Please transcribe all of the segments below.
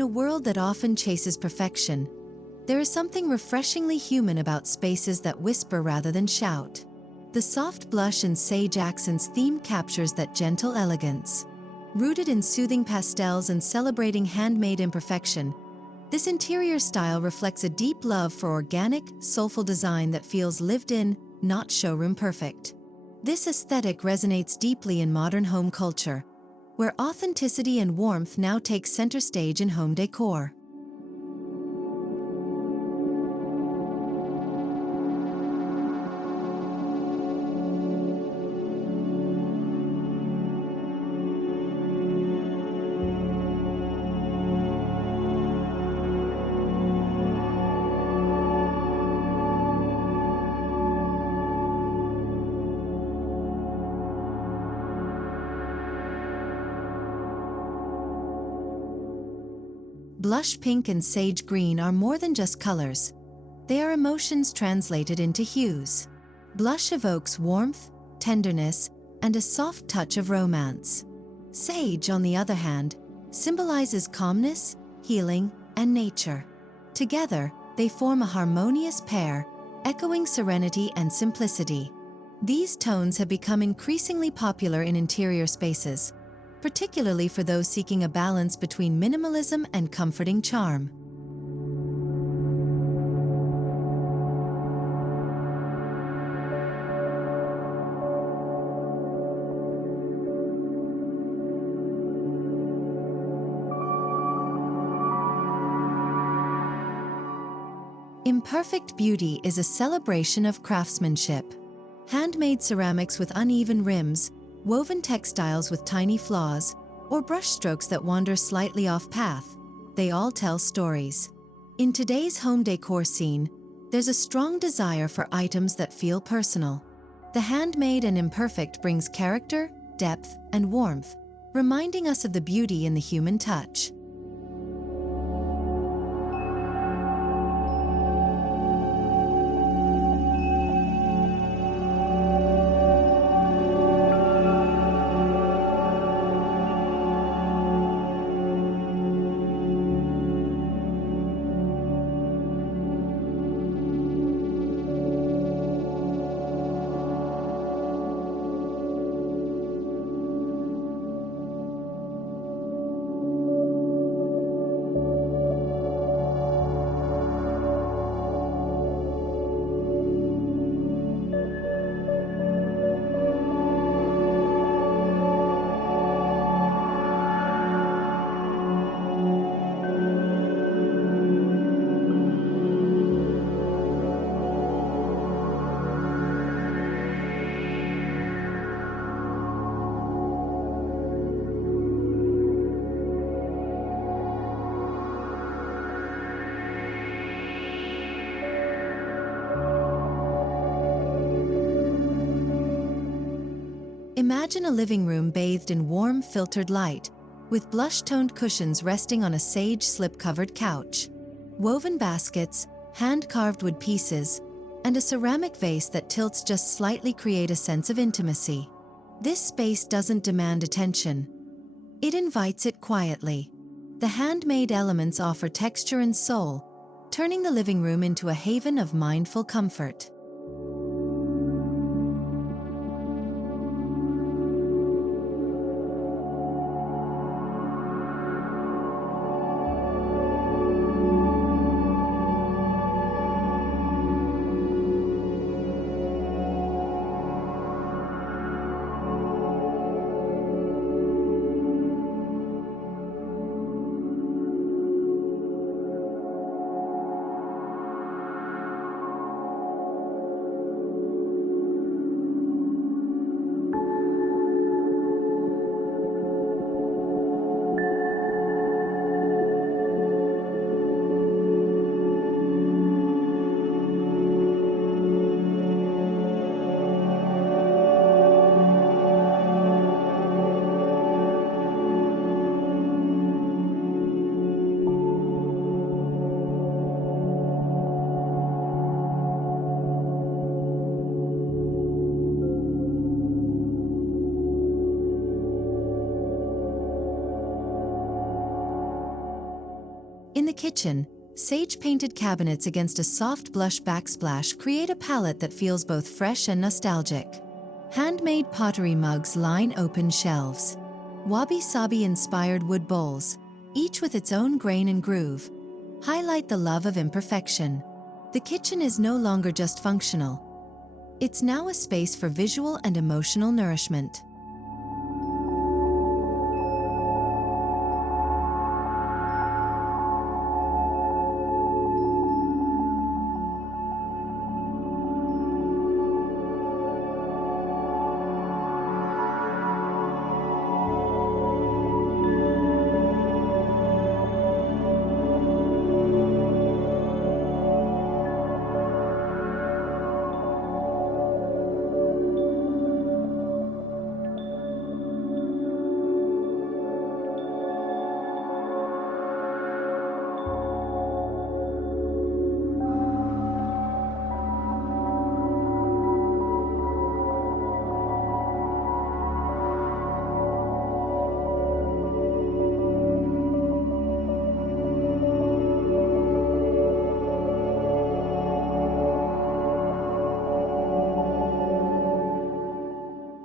In a world that often chases perfection, there is something refreshingly human about spaces that whisper rather than shout. The soft blush and sage accents theme captures that gentle elegance. Rooted in soothing pastels and celebrating handmade imperfection, this interior style reflects a deep love for organic, soulful design that feels lived in, not showroom perfect. This aesthetic resonates deeply in modern home culture, where authenticity and warmth now take center stage in home decor. Blush pink and sage green are more than just colors. They are emotions translated into hues. Blush evokes warmth, tenderness, and a soft touch of romance. Sage, on the other hand, symbolizes calmness, healing, and nature. Together, they form a harmonious pair, echoing serenity and simplicity. These tones have become increasingly popular in interior spaces, particularly for those seeking a balance between minimalism and comforting charm. Imperfect beauty is a celebration of craftsmanship. Handmade ceramics with uneven rims, woven textiles with tiny flaws, or brushstrokes that wander slightly off path, they all tell stories. In today's home decor scene, there's a strong desire for items that feel personal. The handmade and imperfect brings character, depth, and warmth, reminding us of the beauty in the human touch. Imagine a living room bathed in warm, filtered light, with blush-toned cushions resting on a sage slip-covered couch. Woven baskets, hand-carved wood pieces, and a ceramic vase that tilts just slightly create a sense of intimacy. This space doesn't demand attention. It invites it quietly. The handmade elements offer texture and soul, turning the living room into a haven of mindful comfort. the kitchen, sage-painted cabinets against a soft blush backsplash create a palette that feels both fresh and nostalgic. Handmade pottery mugs line open shelves. Wabi-sabi-inspired wood bowls, each with its own grain and groove, highlight the love of imperfection. The kitchen is no longer just functional. It's now a space for visual and emotional nourishment.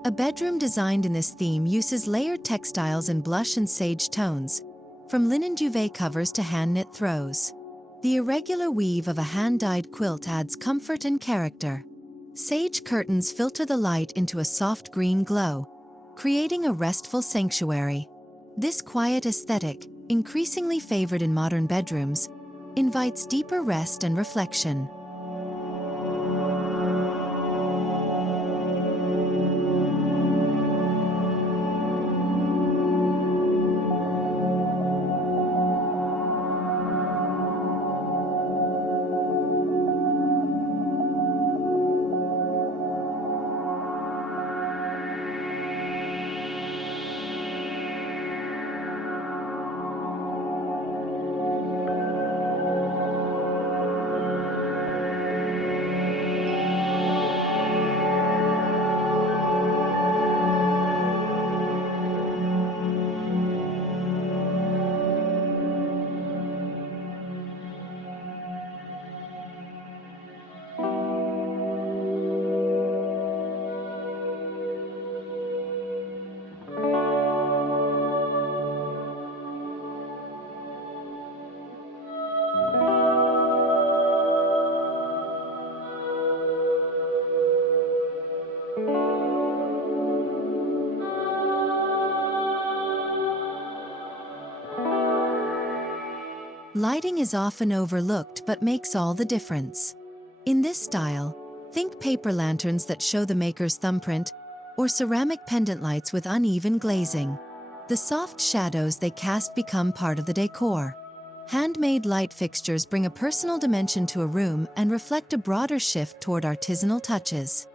A bedroom designed in this theme uses layered textiles in blush and sage tones, from linen duvet covers to hand-knit throws. The irregular weave of a hand-dyed quilt adds comfort and character. Sage curtains filter the light into a soft green glow, creating a restful sanctuary. This quiet aesthetic, increasingly favored in modern bedrooms, invites deeper rest and reflection. Lighting is often overlooked but makes all the difference. In this style, think paper lanterns that show the maker's thumbprint, or ceramic pendant lights with uneven glazing. The soft shadows they cast become part of the decor. Handmade light fixtures bring a personal dimension to a room and reflect a broader shift toward artisanal touches.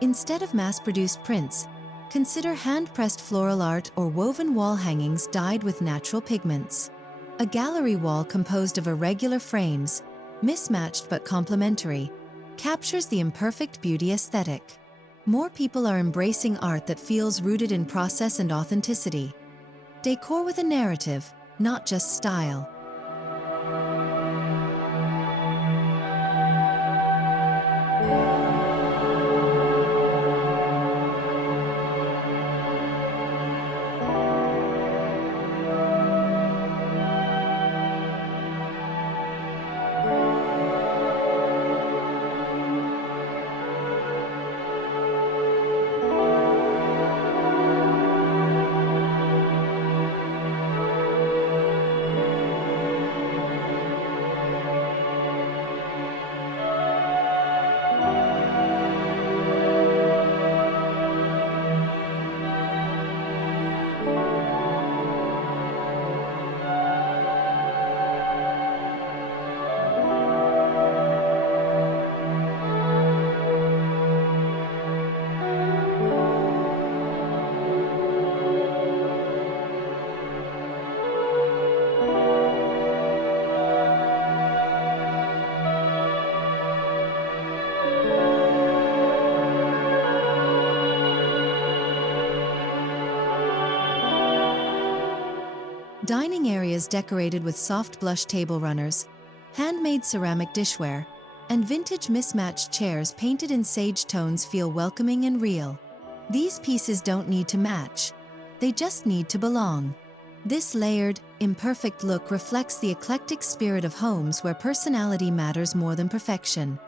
Instead of mass-produced prints, consider hand-pressed floral art or woven wall hangings dyed with natural pigments. A gallery wall composed of irregular frames, mismatched but complementary, captures the imperfect beauty aesthetic. More people are embracing art that feels rooted in process and authenticity. Decor with a narrative, not just style. Dining areas decorated with soft blush table runners, handmade ceramic dishware, and vintage mismatched chairs painted in sage tones feel welcoming and real. These pieces don't need to match. They just need to belong. This layered, imperfect look reflects the eclectic spirit of homes where personality matters more than perfection.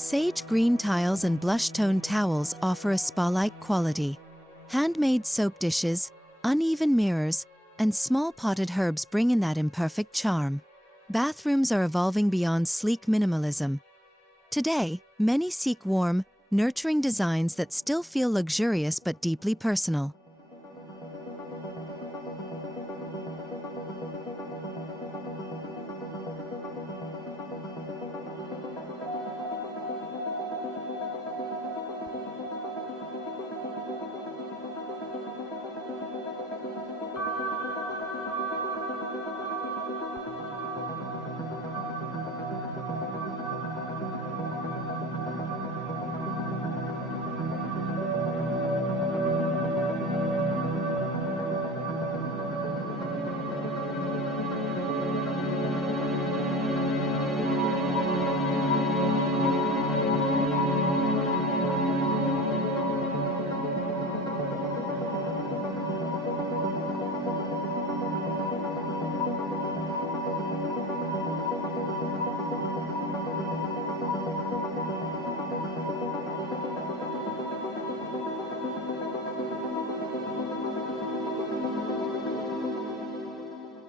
Sage green tiles and blush-toned towels offer a spa-like quality. Handmade soap dishes, uneven mirrors, and small potted herbs bring in that imperfect charm. Bathrooms are evolving beyond sleek minimalism. Today, many seek warm, nurturing designs that still feel luxurious but deeply personal.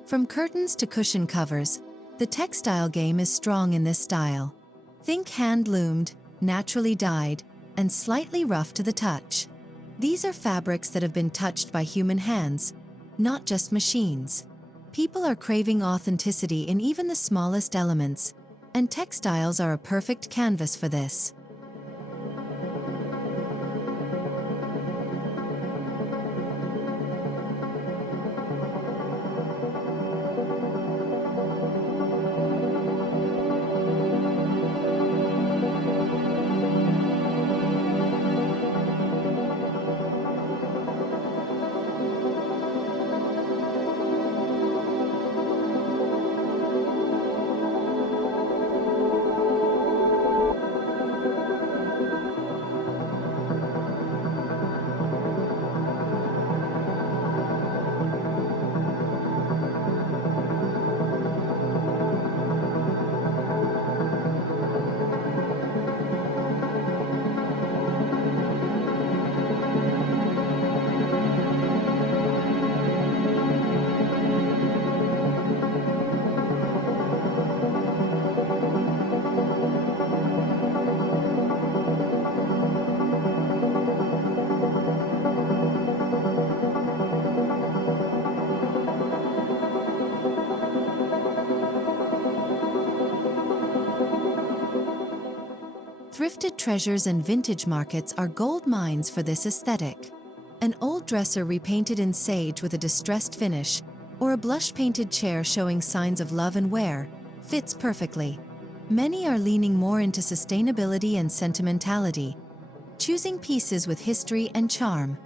From curtains to cushion covers, the textile game is strong in this style. Think hand-loomed, naturally dyed, and slightly rough to the touch. These are fabrics that have been touched by human hands, not just machines. People are craving authenticity in even the smallest elements, and textiles are a perfect canvas for this. Thrifted treasures and vintage markets are gold mines for this aesthetic. An old dresser repainted in sage with a distressed finish, or a blush-painted chair showing signs of love and wear, fits perfectly. Many are leaning more into sustainability and sentimentality, choosing pieces with history and charm.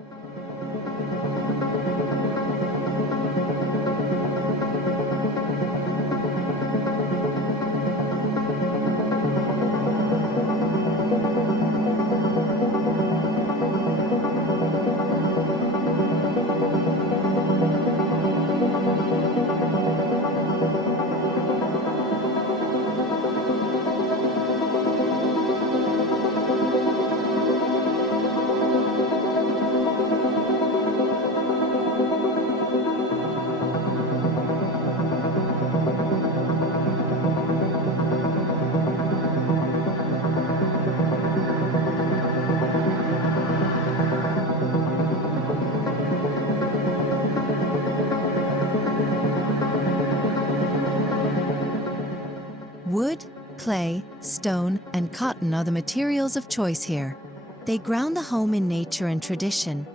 clay, stone, and cotton are the materials of choice here. They ground the home in nature and tradition.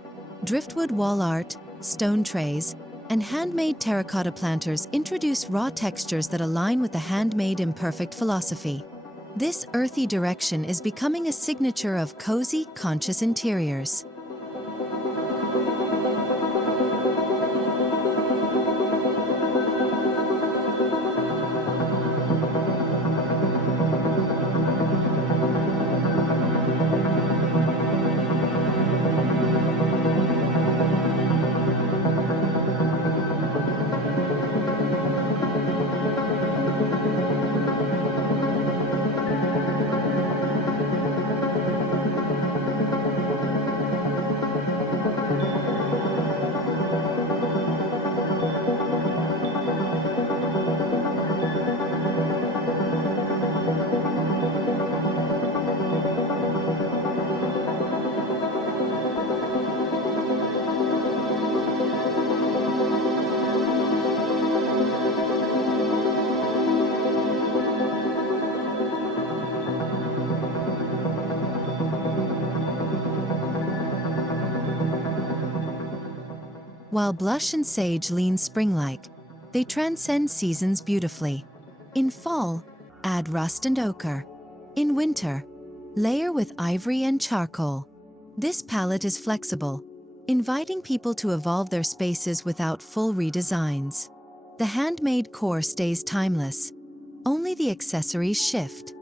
Driftwood wall art, stone trays, and handmade terracotta planters introduce raw textures that align with the handmade imperfect philosophy. This earthy direction is becoming a signature of cozy, conscious interiors. While blush and sage lean spring-like, they transcend seasons beautifully. In fall, add rust and ochre. In winter, layer with ivory and charcoal. This palette is flexible, inviting people to evolve their spaces without full redesigns. The handmade core stays timeless. Only the accessories shift.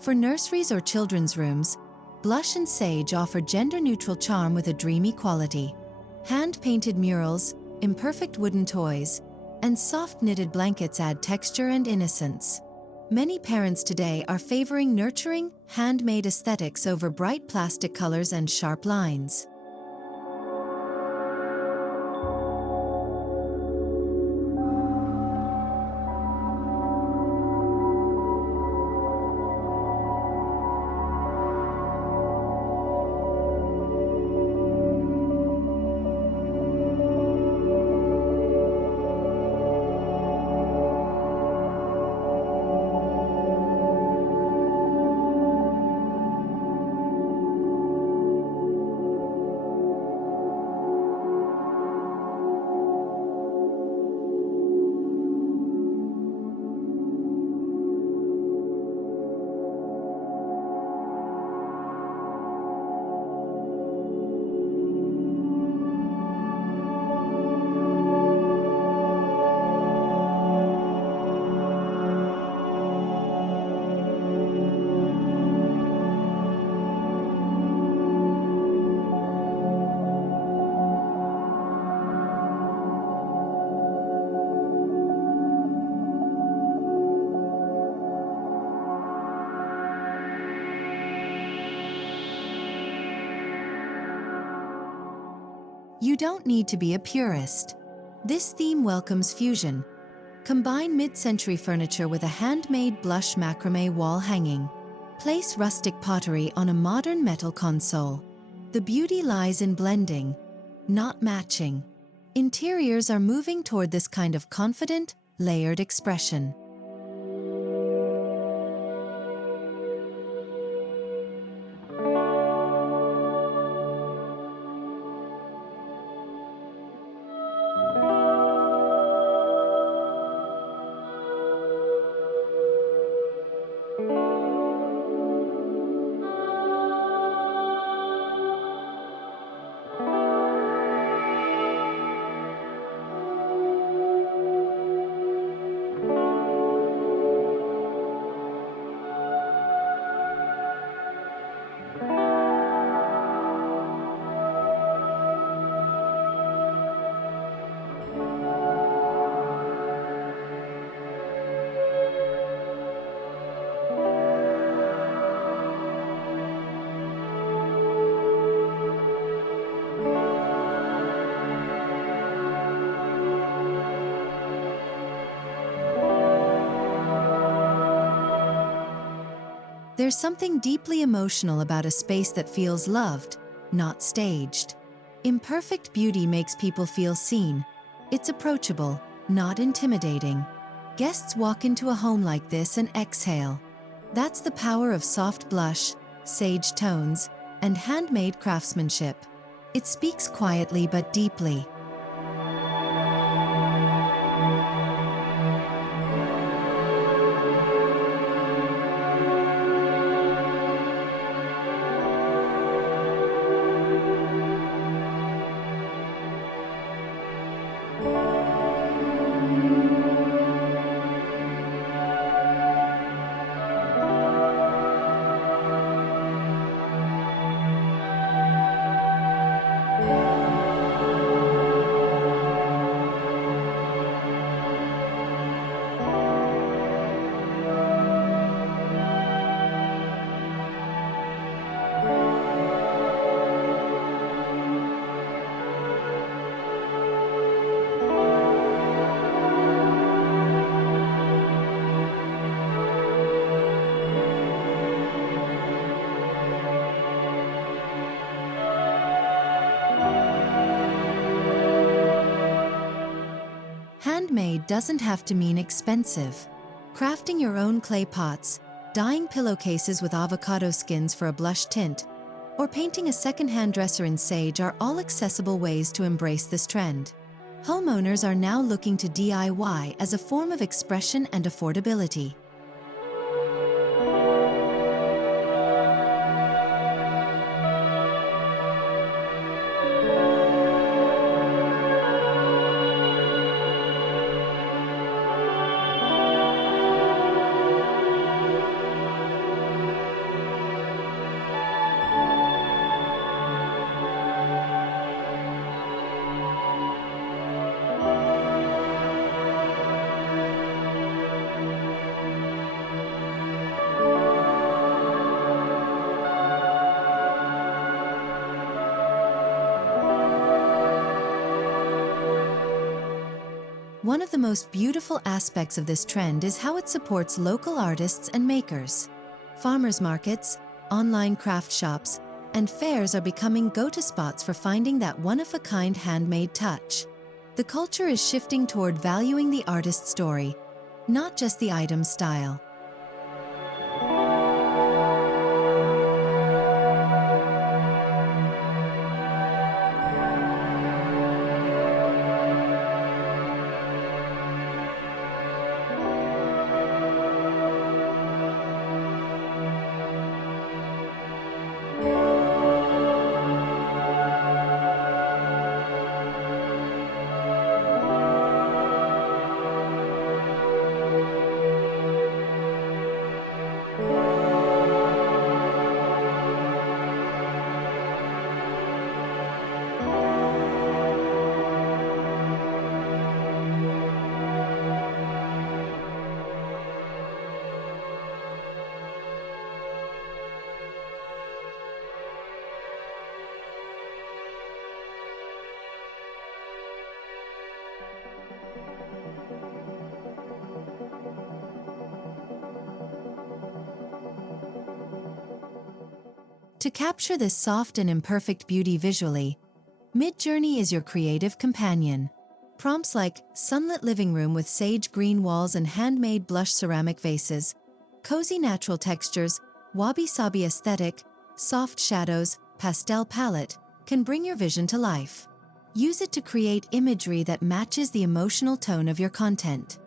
For nurseries or children's rooms, blush and sage offer gender-neutral charm with a dreamy quality. Hand-painted murals, imperfect wooden toys, and soft-knitted blankets add texture and innocence. Many parents today are favoring nurturing, handmade aesthetics over bright plastic colors and sharp lines. You don't need to be a purist. This theme welcomes fusion. Combine mid-century furniture with a handmade blush macrame wall hanging. Place rustic pottery on a modern metal console. The beauty lies in blending, not matching. Interiors are moving toward this kind of confident, layered expression. There's something deeply emotional about a space that feels loved, not staged. Imperfect beauty makes people feel seen. It's approachable, not intimidating. Guests walk into a home like this and exhale. That's the power of soft blush, sage tones, and handmade craftsmanship. It speaks quietly but deeply. Handmade doesn't have to mean expensive. Crafting your own clay pots, dyeing pillowcases with avocado skins for a blush tint, or painting a second-hand dresser in sage are all accessible ways to embrace this trend. Homeowners are now looking to DIY as a form of expression and affordability. One of the most beautiful aspects of this trend is how it supports local artists and makers. Farmers markets, online craft shops, and fairs are becoming go-to spots for finding that one-of-a-kind handmade touch. The culture is shifting toward valuing the artist's story, not just the item's style. To capture this soft and imperfect beauty visually, Midjourney is your creative companion. Prompts like sunlit living room with sage green walls and handmade blush ceramic vases, cozy natural textures, wabi-sabi aesthetic, soft shadows, pastel palette can bring your vision to life. Use it to create imagery that matches the emotional tone of your content.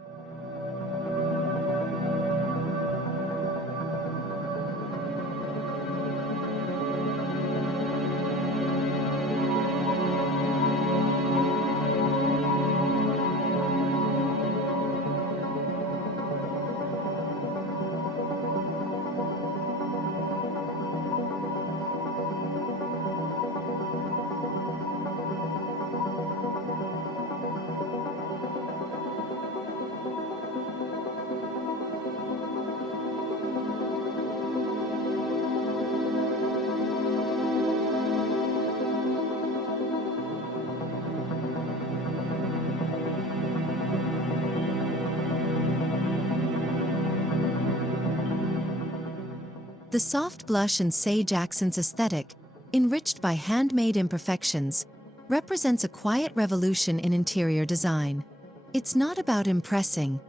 The soft blush and sage accents aesthetic, enriched by handmade imperfections, represents a quiet revolution in interior design. It's not about impressing,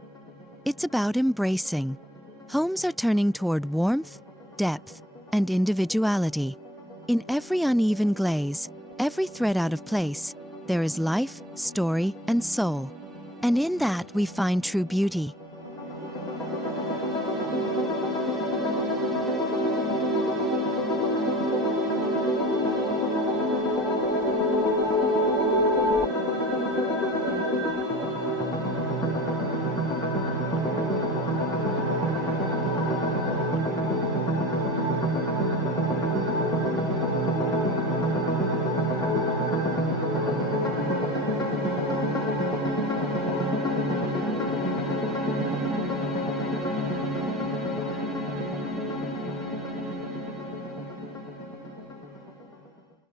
it's about embracing. Homes are turning toward warmth, depth, and individuality. In every uneven glaze, every thread out of place, there is life, story, and soul. And in that we find true beauty.